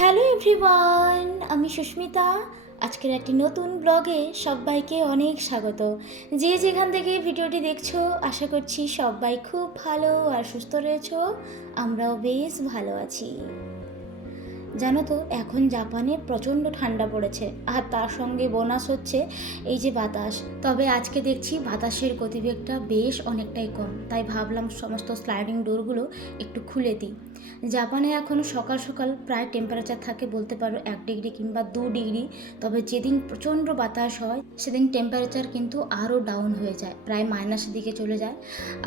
Hello everyone, আমি সুস্মিতা। আজকের একটি নতুন ব্লগে সবাইকে অনেক স্বাগত। যে যেখান থেকে ভিডিওটি দেখছ, আশা করছি সবাই খুব ভালো আর সুস্থ রয়েছো, আমরাও বেশ ভালো আছি। জানো তো, এখন জাপানে প্রচণ্ড ঠান্ডা পড়েছে, আর তার সঙ্গে বোনাস হচ্ছে এই যে বাতাস। তবে আজকে দেখছি বাতাসের গতিবেগটা বেশ অনেকটাই কম, তাই ভাবলাম সমস্ত স্লাইডিং ডোরগুলো একটু খুলে দিই। জাপানে এখন সকাল সকাল প্রায় টেম্পারেচার থাকে বলতে পারো এক ডিগ্রি কিংবা দু ডিগ্রি তবে যেদিন প্রচণ্ড বাতাস হয়, সেদিন টেম্পারেচার কিন্তু আরও ডাউন হয়ে যায়, প্রায় মাইনাসের দিকে চলে যায়।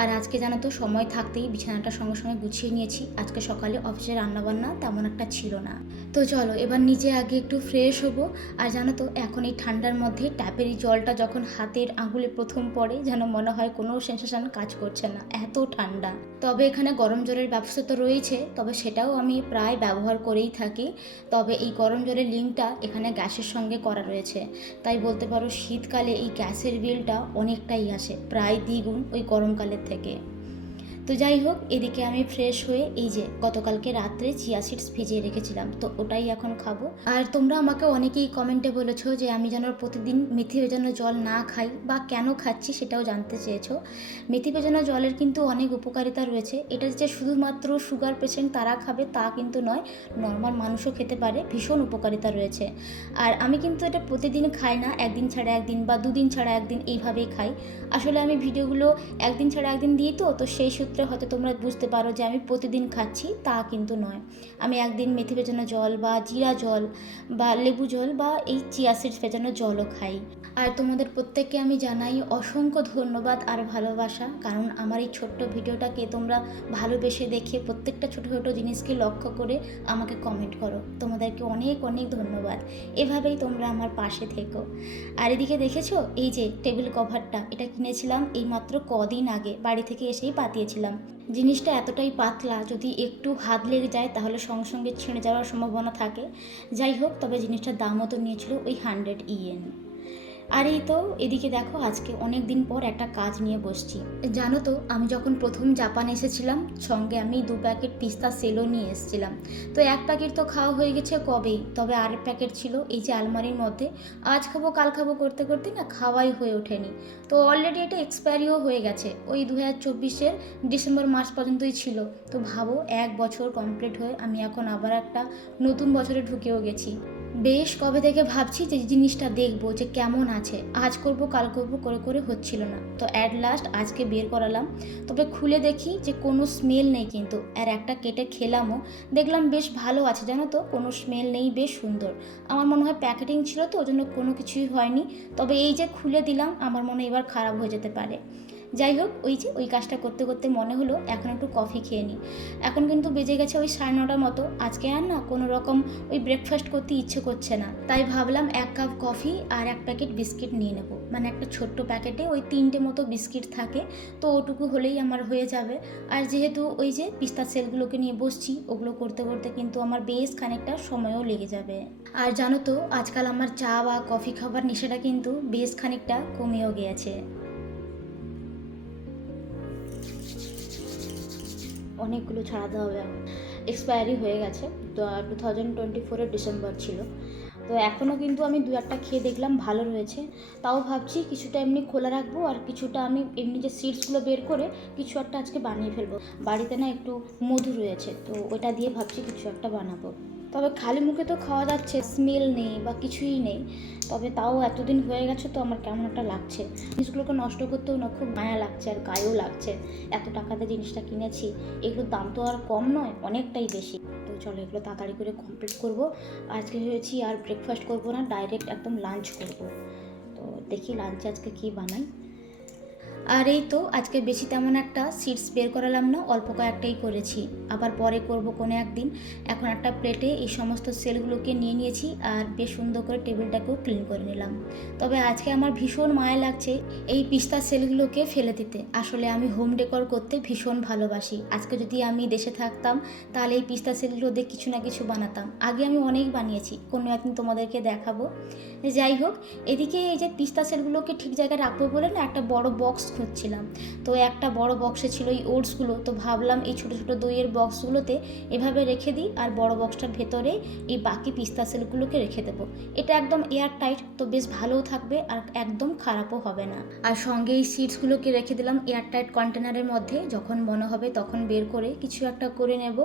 আর আজকে জানো তো, সময় থাকতেই বিছানাটা সঙ্গে সঙ্গে গুছিয়ে নিয়েছি। আজকে সকালে অফিসে রান্নাবান্না তেমন একটা ছিল না। তো চলো, এবার নিজে আগে একটু ফ্রেশ হব। আর জানো তো, এখন এই ঠান্ডার মধ্যে ট্যাপের এই জলটা যখন হাতের আঙুলে প্রথম পড়ে, যেন মনে হয় কোনো সেন্সেশন কাজ করছে না, এত ঠান্ডা। তবে এখানে গরম জলের ব্যবস্থা তো রয়েছে। তবে সেটাও আমি প্রায় ব্যবহার করেই থাকি। তবে এই গরম জলের লিঙ্কটা এখানে গ্যাসের সঙ্গে করা রয়েছে। তাই বলতে পারো শীতকালে এই গ্যাসের বিলটা অনেকটাই আসে, প্রায় দ্বিগুণ ওই গরমকালের থেকে। তো যাই হোক, এদিকে আমি ফ্রেশ হয়ে এই যে গতকালকে রাত্রে চিয়া সিডস ভিজিয়ে রেখেছিলাম, তো ওটাই এখন খাব। আর তোমরা আমাকে অনেকেই কমেন্টে বলেছ যে আমি যেন প্রতিদিন মেথি ভেজানো জল না খাই বা কেন খাচ্ছি সেটাও জানতে চেয়েছো। মেথি ভেজানো জলের কিন্তু অনেক উপকারিতা রয়েছে। এটা যে শুধুমাত্র সুগার পেশেন্ট তারা খাবে তা কিন্তু নয় নর্মাল মানুষও খেতে পারে, ভীষণ উপকারিতা রয়েছে। আর আমি কিন্তু এটা প্রতিদিন খাই না, একদিন ছাড়া একদিন বা দুদিন ছাড়া একদিন এইভাবেই খাই। আসলে আমি ভিডিওগুলো একদিন ছাড়া একদিন দিই তো তো সেই সূত্রে হয়তো তোমরা বুঝতে পারো যে আমি প্রতিদিন খাচ্ছি, তা কিন্তু নয়। আমি একদিন মেথি ভেজানো জল বা জিরা জল বা লেবু জল বা এই চিয়া সিডস ভেজানো জলও খাই। আর তোমাদের প্রত্যেককে আমি জানাই অসংখ্য ধন্যবাদ আর ভালোবাসা, কারণ আমার এই ছোট্ট ভিডিওটাকে তোমরা ভালোবেসে দেখে প্রত্যেকটা ছোটো ছোটো জিনিসকে লক্ষ্য করে আমাকে কমেন্ট করো। তোমাদেরকে অনেক অনেক ধন্যবাদ। এভাবেই তোমরা আমার পাশে থেকো। আর এদিকে দেখেছ? এই যে টেবিল কভারটা, এটা কিনেছিলাম এই মাত্র কদিন আগে, বাড়ি থেকে এসেই পাতিয়েছিলাম। জিনিসটা এতটাই পাতলা, যদি একটু হাত লেগে যায় তাহলে সঙ্গে সঙ্গে ছিঁড়ে যাওয়ার সম্ভাবনা থাকে। যাই হোক, তবে জিনিসটার দামও তো নিয়েছিল ওই হান্ড্রেড ইয়েন আর এই তো, এদিকে দেখো আজকে অনেক দিন পর একটা কাজ নিয়ে বসছি। জানো তো, আমি যখন প্রথম জাপান এসেছিলাম, সঙ্গে আমি দু প্যাকেট পিস্তা সেলও নিয়ে এসেছিলাম। তো এক প্যাকেট তো খাওয়া হয়ে গেছে কবেই, তবে আর প্যাকেট ছিল এই যে আলমারির মধ্যে। আজ খাব, কাল খাব করতে করতে না খাওয়াই হয়ে ওঠেনি। তো অলরেডি এটা এক্সপায়ারিও হয়ে গেছে, ওই দু হাজার চব্বিশের ডিসেম্বর মাস পর্যন্তই ছিল। তো ভাবো, এক বছর কমপ্লিট হয়ে আমি এখন আবার একটা নতুন বছরে ঢুকেও গেছি। বেশ কবে থেকে ভাবছি যে জিনিসটা দেখব, যে কেমন আছে। আজ করব, কাল করব, করে করে হচ্ছিল না। তো অ্যাট লাস্ট আজকে বের করালাম। তবে খুলে দেখি যে কোনো স্মেল নেই কিন্তু। আর একটা কেটে খেলামও। দেখলাম বেশ ভালো আছে, জানো তো? কোনো স্মেল নেই, বেশ সুন্দর। আমার মনে হয় প্যাকেটিং ছিল তো ওই জন্য কোনো কিছুই হয়নি। তবে এই যে খুলে দিলাম, আমার মনে এবার খারাপ হয়ে যেতে পারে। যাই হোক, ওই যে ওই কাজটা করতে করতে মনে হলো এখন একটু কফি খেয়ে নিই। এখন কিন্তু বেজে গেছে ওই সাড়ে নটার মতো। আজকে আর না কোনো রকম ওই ব্রেকফাস্ট করতে ইচ্ছে করছে না। তাই ভাবলাম এক কাপ কফি আর এক প্যাকেট বিস্কিট নিয়ে নেব। মানে একটা ছোট্ট প্যাকেটে ওই তিনটে মতো বিস্কিট থাকে, তো ওটুকু হলেই আমার হয়ে যাবে। আর যেহেতু ওই যে পিস্তা সেলগুলোকে নিয়ে বসছি, ওগুলো করতে করতে কিন্তু আমার বেশ খানিকটা সময়ও লেগে যাবে। আর জানো তো, আজকাল আমার চা বা কফি খাবার নেশাটা কিন্তু বেশ খানিকটা কমেও গিয়েছে অনেকগুলো ছাড়াতে হবে এক্সপায়ারি হয়ে গেছে, তো টু থাউজেন্ড টোয়েন্টি ফোরের ডিসেম্বর ছিল। তো এখনও কিন্তু আমি দু একটা খেয়ে দেখলাম, ভালো রয়েছে। তাও ভাবছি কিছুটা এমনি খোলা রাখব আর কিছুটা আমি এমনি যে সিডসগুলো বের করে কিছু একটা আজকে বানিয়ে ফেলব। বাড়িতে না একটু মধু রয়েছে, তো ওটা দিয়ে ভাবছি কিছু একটা বানাবো। তবে খালি মুখে তো খাওয়া যাচ্ছে স্মেল নেই বা কিছুই নেই। তবে তাও এতদিন হয়ে গেছে তো আমার কেমন একটা লাগছে। জিনিসগুলোকে নষ্ট করতেও না, খুব মায়া লাগছে আর গায়েও লাগছে। এত টাকাতে জিনিসটা কিনেছি, এগুলোর দাম তো আর কম নয়, অনেকটাই বেশি। তো চলো এগুলো তাড়াতাড়ি করে কমপ্লিট করব। আজকে ভেবেছি আর ব্রেকফাস্ট করব না ডাইরেক্ট একদম লাঞ্চ করব। তো দেখি লাঞ্চে আজকে কী বানাই। আর এই তো, আজকে বেশি তেমন একটা সিটস বের করালাম না, অল্প কয়েকটাই করেছি। আবার পরে করব কোনো একদিন। এখন একটা প্লেটে এই সমস্ত সেলগুলোকে নিয়ে নিয়েছি আর বেশ সুন্দর করে টেবিলটাকেও ক্লিন করে নিলাম। তবে আজকে আমার ভীষণ মায়া লাগছে এই পিস্তা সেলগুলোকে ফেলে দিতে। আসলে আমি হোম ডেকর করতে ভীষণ ভালোবাসি। আজকে যদি আমি দেশে থাকতাম, তাহলে এই পিস্তা সেলগুলো দিয়ে কিছু না কিছু বানাতাম। আগে আমি অনেক বানিয়েছি, কোনো একদিন তোমাদেরকে দেখাবো। যাই হোক, এদিকে এই যে পিস্তা সেলগুলোকে ঠিক জায়গায় রাখব বলে না, একটা বড় বক্স খুঁজছিলাম। তো একটা বড় বক্সে ছিল এই ওটসগুলো তো ভাবলাম এই ছোটো ছোটো দইয়ের বক্সগুলোতে এভাবে রেখে দিই আর বড় বক্সটার ভেতরে এই বাকি পিস্তা সেলগুলোকে রেখে দেবো। এটা একদম এয়ার টাইট তো বেশ ভালোও থাকবে আর একদম খারাপও হবে না। আর সঙ্গে এই সিডসগুলোকে রেখে দিলাম এয়ার টাইট কন্টেনারের মধ্যে। যখন মনে হবে তখন বের করে কিছু একটা করে নেব।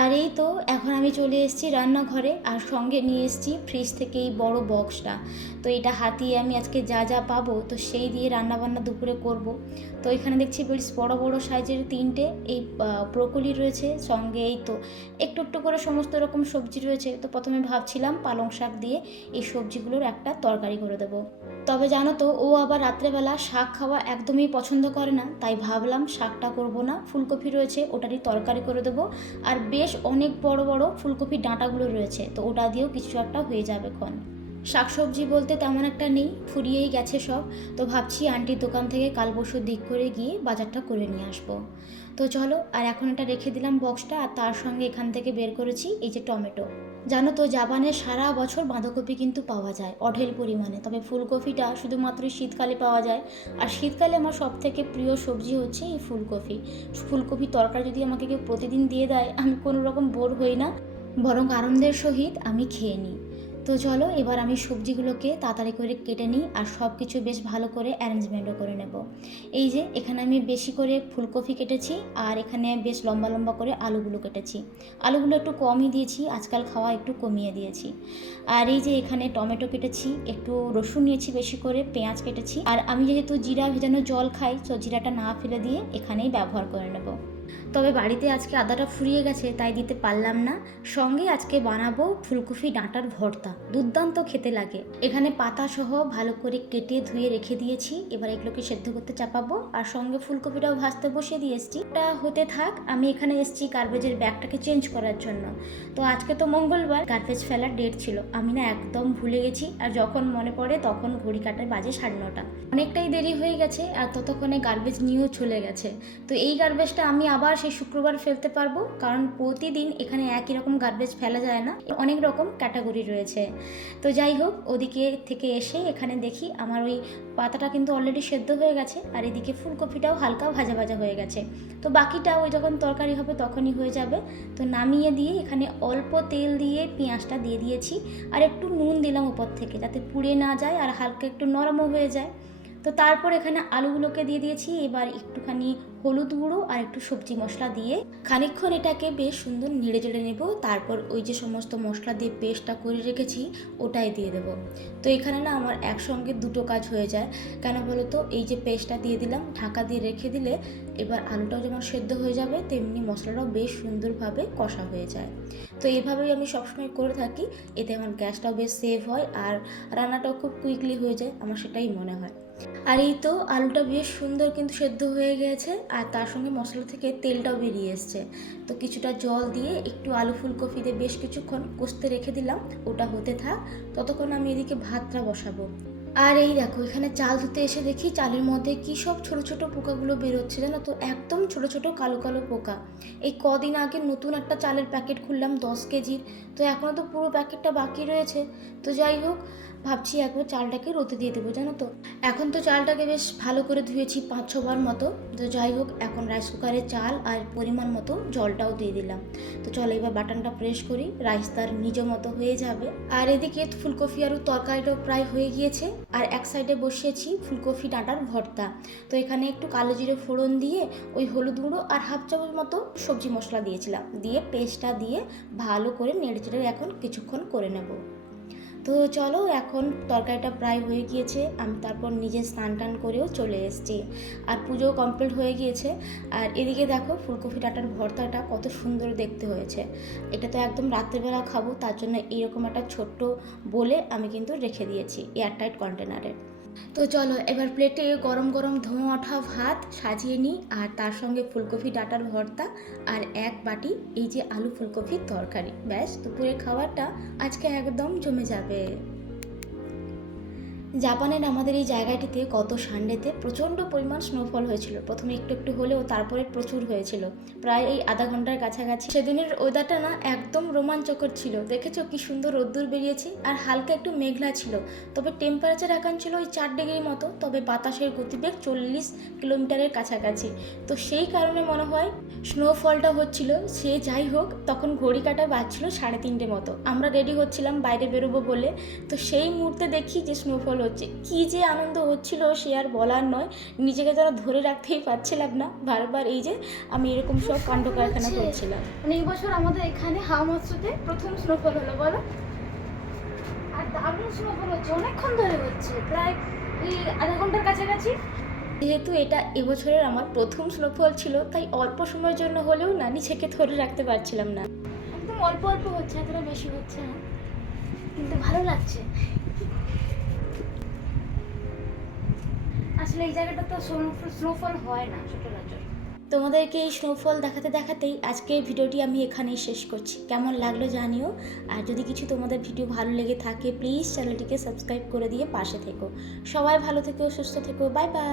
আর এই তো, এখন আমি চলে এসেছি রান্নাঘরে, আর সঙ্গে নিয়ে এসেছি ফ্রিজ থেকে এই বড় বক্সটা তো এটা হাতিয়ে আমি আজকে যা যা পাবো, তো সেই দিয়ে রান্না বান্না দুপুরে করব। তো এখানে দেখছি বেশ বড় বড় সাইজের তিনটে এই ব্রোকলি রয়েছে, সঙ্গে এই তো একটু একটু করে সমস্ত রকম সবজি রয়েছে। তো প্রথমে ভাবছিলাম পালং শাক দিয়ে এই সবজিগুলোর একটা তরকারি করে দেবো। তবে জানো তো, ও আবার রাত্রেবেলা শাক খাওয়া একদমই পছন্দ করে না। তাই ভাবলাম শাকটা করব না, ফুলকপি রয়েছে, ওটারই তরকারি করে দেবো। আর বেশ অনেক বড় বড় ফুলকপির ডাঁটাগুলো রয়েছে, তো ওটা দিয়েও কিছু একটা হয়ে যাবে ক্ষণ। শাকসবজি বলতে তেমন একটা নেই, ফুরিয়েই গেছে সব। তো ভাবছি আন্টির দোকান থেকে কাল পরশু দিক করে গিয়ে বাজারটা করে নিয়ে আসব। তো চলো, আর এখন এটা রেখে দিলাম বক্সটা আর তার সঙ্গে এখান থেকে বের করেছি এই যে টমেটো। জানো তো, জাপানে সারা বছর বাঁধাকপি কিন্তু পাওয়া যায়, অঢেল পরিমাণে। তবে ফুলকপিটা শুধুমাত্র শীতকালে পাওয়া যায়। আর শীতকালে আমার সব থেকে প্রিয় সবজি হচ্ছে এই ফুলকপি। ফুলকপি তরকারি যদি আমাকে কেউ প্রতিদিন দিয়ে দেয়, আমি কোনো রকম বোর হই না। বরং আনন্দের সহিত আমি খেয়ে নিই। তো চলো, এবার আমি সবজিগুলোকে তাড়াতাড়ি করে কেটে নিই আর সব কিছু বেশ ভালো করে অ্যারেঞ্জমেন্টও করে নেব। এই যে, এখানে আমি বেশি করে ফুলকপি কেটেছি আর এখানে বেশ লম্বা লম্বা করে আলুগুলো কেটেছি। আলুগুলো একটু কমই দিয়েছি, আজকাল খাওয়া একটু কমিয়ে দিয়েছি। আর এই যে, এখানে টমেটো কেটেছি, একটু রসুন নিয়েছি বেশি করে, পেঁয়াজ কেটেছি। আর আমি যেহেতু জিরা ভেজানো জল খাই, তো জিরাটা না ফেলে দিয়ে এখানেই ব্যবহার করে নেব। তবে বাড়িতে আজকে আদাটা ফুরিয়ে গেছে, তাই দিতে পারলাম না। সঙ্গে আজকে বানাবো ফুলকপি ডাঁটার ভর্তা। দুর্দান্ত খেতে লাগে। এখানে পাতা সহ ভালো করে কেটে ধুয়ে রেখে দিয়েছি। এবার এগুলোকে সেদ্ধ করতে চাপাবো। আর সঙ্গে ফুলকপিটাও ভাজতে বসিয়ে দিয়ে এসছি এটা হতে থাক, আমি এখানে এসেছি গার্বেজের ব্যাগটাকে চেঞ্জ করার জন্য। তো আজকে তো মঙ্গলবার গার্বেজ ফেলার ডেট ছিল। আমি না একদম ভুলে গেছি। আর যখন মনে পড়ে, তখন ঘড়ি কাটার বাজে সাড়ে নটা। অনেকটাই দেরি হয়ে গেছে, আর ততক্ষণে গার্বেজ নিয়েও চলে গেছে। তো এই গার্বেজটা আমি আবার সেই শুক্রবার ফেলতে পারব, কারণ প্রতিদিন এখানে একই রকম গার্বেজ ফেলা যায় না। অনেক রকম ক্যাটাগরি রয়েছে। তো যাই হোক, ওদিকে থেকে এসে এখানে দেখি আমার ওই পাতাটা কিন্তু অলরেডি সেদ্ধ হয়ে গেছে, আর এদিকে ফুলকপিটাও হালকা ভাজা ভাজা হয়ে গেছে। তো বাকিটা ওই যখন তরকারি হবে তখনই হয়ে যাবে। তো নামিয়ে দিয়ে এখানে অল্প তেল দিয়ে পেঁয়াজটা দিয়ে দিয়েছি, আর একটু নুন দিলাম উপর থেকে, যাতে পুড়ে না যায় আর হালকা একটু নরমও হয়ে যায়। তো তারপর এখানে আলুগুলোকে দিয়ে দিয়েছি। এবার একটুখানি হলুদ গুঁড়ো আর একটু সবজি মশলা দিয়ে খানিকক্ষণ এটাকে বেশ সুন্দর নেড়ে চেড়ে নেব। তারপর ওই যে সমস্ত মশলা দিয়ে পেস্টটা করে রেখেছি, ওটাই দিয়ে দেব। তো এখানে না আমার একসঙ্গে দুটো কাজ হয়ে যায়। কেন বলো তো এই যে পেস্টটা দিয়ে দিলাম, ঢাকা দিয়ে রেখে দিলে এবার আলুটাও যেমন সেদ্ধ হয়ে যাবে, তেমনি মশলাটাও বেশ সুন্দরভাবে কষা হয়ে যায়। তো এভাবেই আমি সবসময় করে থাকি, এতে আমার গ্যাসটাও বেশ সেভ হয় আর রান্নাটাও খুব কুইকলি হয়ে যায়, আমার সেটাই মনে হয়। আর এই তো আলুটা বেশ সুন্দর কিন্তু সেদ্ধ হয়ে গেছে, আর তার সঙ্গে মশলা থেকে তেলটাও বেরিয়ে এসছে। তো কিছুটা জল দিয়ে একটু আলু ফুলকপি দিয়ে বেশ কিছুক্ষণ কষতে রেখে দিলাম, ওটা হতে থাক, ততক্ষণ আমি এদিকে ভাতটা বসাবো। আর এই দেখো, এখানে চাল ধুতে এসে দেখি চালের মধ্যে কী সব ছোট ছোট পোকাগুলো বেরোচ্ছে জানো তো, একদম ছোট ছোট কালো কালো পোকা। এই কদিন আগে নতুন একটা চালের প্যাকেট খুললাম দশ কেজির, তো এখনও তো পুরো প্যাকেটটা বাকি রয়েছে। তো যাই হোক ভাবছি একবার চালটাকে রোতে দিয়ে দেবো, জানো তো। এখন তো চালটাকে বেশ ভালো করে ধুয়েছি পাঁচ ছবার মতো। তো যাই হোক, এখন রাইস কুকারে চাল আর পরিমাণ মতো জলটাও দিয়ে দিলাম। তো চলো এবার বাটনটা প্রেস করি রাইস তার নিজ মতো হয়ে যাবে। আর এদিকে ফুলকপি আরও তরকারিটাও প্রায় হয়ে গিয়েছে। আর এক সাইডে বসিয়েছি ফুলকপি ডাঁটার ভর্তা। তো এখানে একটু কালো জিরে ফোড়ন দিয়ে ওই হলুদ গুঁড়ো আর হাফ চামচ মতো সবজি মশলা দিয়েছিলাম। দিয়ে পেস্টটা দিয়ে ভালো করে নেড়ে চেড়ে এখন কিছুক্ষণ করে নেব। তো চলো, এখন তরকারিটা প্রায় হয়ে গিয়েছে। আমি তারপর নিজে স্নান টান করেও চলে এসেছি। আর পুজো কমপ্লিট হয়ে গিয়েছে। আর এদিকে দেখো, ফুলকপি ডাটার ভর্তাটা কত সুন্দর দেখতে হয়েছে। এটা তো একদম রাত্রেবেলা খাব, তার জন্য এইরকম একটা ছোট্ট বলে আমি কিন্তু রেখে দিয়েছি, এয়ারটাইট কন্টেনারে। তো চলো, এবার প্লেটে গরম গরম ধোঁয়া ওঠা ভাত সাজিয়ে নিই, আর তার সঙ্গে ফুলকপি, ডাটার ভর্তা আর এক বাটি এই যে আলু ফুলকপির তরকারি। ব্যাস দুপুরে খাবারটা আজকে একদম জমে যাবে। জাপানের আমাদের এই জায়গাটিতে গত সানডেতে প্রচণ্ড পরিমাণ স্নোফল হয়েছিল। প্রথমে একটু একটু হলেও তারপরে প্রচুর হয়েছিল। প্রায় এই আধা ঘণ্টার কাছাকাছি। সেদিনের ওয়েদারটা না একদম রোমাঞ্চকর ছিল। দেখেছ কি সুন্দর রোদ্দুর বেরিয়েছে আর হালকা একটু মেঘলা ছিল। তবে টেম্পারেচার এখন ছিল ওই চার ডিগ্রির মতো। তবে বাতাসের গতিবেগ চল্লিশ কিলোমিটারের কাছাকাছি। তো সেই কারণে মনে হয় স্নোফলটা হচ্ছিল। সে যাই হোক, তখন ঘড়ি কাটা বাজছিল সাড়ে তিনটে মতো। আমরা রেডি হচ্ছিলাম বাইরে বেরোবো বলে। তো সেই মুহূর্তে দেখি যে স্নোফল হচ্ছে। কি যে আনন্দ হচ্ছিল সে আর বলার নয়। নিজেকে যেন ধরে রাখতেই পারছিলাম না। বারবার এই যে আমি এরকম সব কাণ্ড কারখানা করছিলাম। মানে এই বছর আমাদের এখানে হাওয়া মৎস্যতে প্রথম স্নোফল হলো বলো। আর দারুণ স্নোফল হচ্ছে অনেকক্ষণ ধরে হচ্ছে। প্রায় এই আধা ঘণ্টার কাছাকাছি। যেহেতু এটা এবছরের আমার প্রথম স্নোফল ছিল তাই অল্প সময়ের জন্য হলেও না নিজেকে ধরে রাখতে পারছিলাম না। একদম অল্প অল্প হচ্ছে এতটা বেশি হচ্ছে না। কিন্তু ভালো লাগছে। আসলে এই জায়গাটা তো স্নোফল হয় না সচরাচর। তোমাদেরকে এই স্নোফল দেখাতে দেখাতেই আজকে ভিডিওটি আমি এখানেই শেষ করছি। কেমন লাগল জানিও। আর যদি কিছু তোমাদের ভিডিও ভালো লেগে থাকে প্লিজ চ্যানেলটিকে সাবস্ক্রাইব করে দিয়ে পাশে থেকো। সবাই ভালো থেকো, সুস্থ থেকো বাই বাই